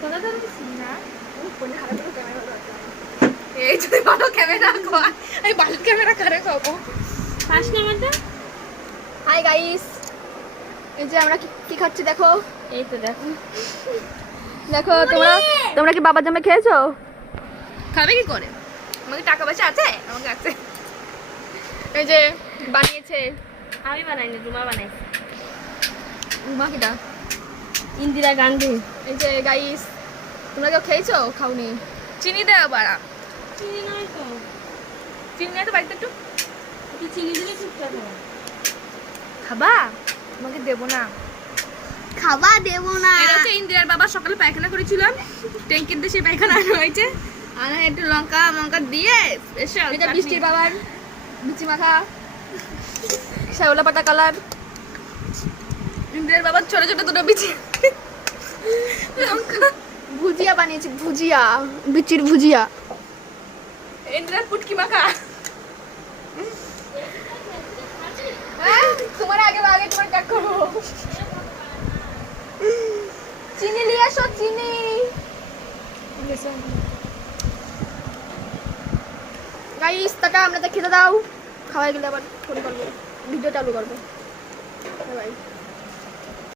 তোরা তো কিছু না এই যদি ভালো ক্যামেরা খাওয়া এই ভালো ক্যামেরা করে খাবো ফার্স্ট নাম্বারটা। হাই গাইস, এই যে আমরা কি খাচ্ছি দেখো। এই তো দেখো দেখো তোমরা কি বাবা জামে খেয়েছো? খাবে কি করে, আমাকে টাকা পয়সা আছে, আমাকে আছে। এই যে বানিয়েছে, আমি বানাইনি, রুমা বানাইছে। রুমা কিটা? ইন্দিরা গান্ধী। এই যে গাইস, তোমরা কেউ খেয়েছো? খাওনি? চিনি দেওয়া বাড়া। চিনি নাই তো, চিনি নাই তো বাড়িতে একটু চিনি দিলে ঠিকঠাক হবে। খাবা? তোমাকে দেবো না। খাবা দেবো না। এটা হচ্ছে ইন্দিরার বাবা সকালে পায়খানা করেছিলাম, ট্যাঙ্কির দেশে পায়খানা হয়েছে। আর একটু লঙ্কা মঙ্কা দিয়ে স্পেশাল। এটা বৃষ্টির বাবার বিচি মাখা শ্যাওলা পাতা কালার। ইন্দিরার বাবার ছোট ছোট দুটো বিচি লঙ্কা ভুজিয়া বানিয়েছি, ভুজিয়া, বিচির ভুজিয়া। ইন্দিরার পুটকি মাখা। তোমার আগে তোমার কাট করবো। চিনি নিয়ে আসো, চিনি। গাইস টাটা, আমরা তো খেতে দাও। খাওয়াই গেলে আবার ফোন করবো, ভিডিও চালু করবো। বাই।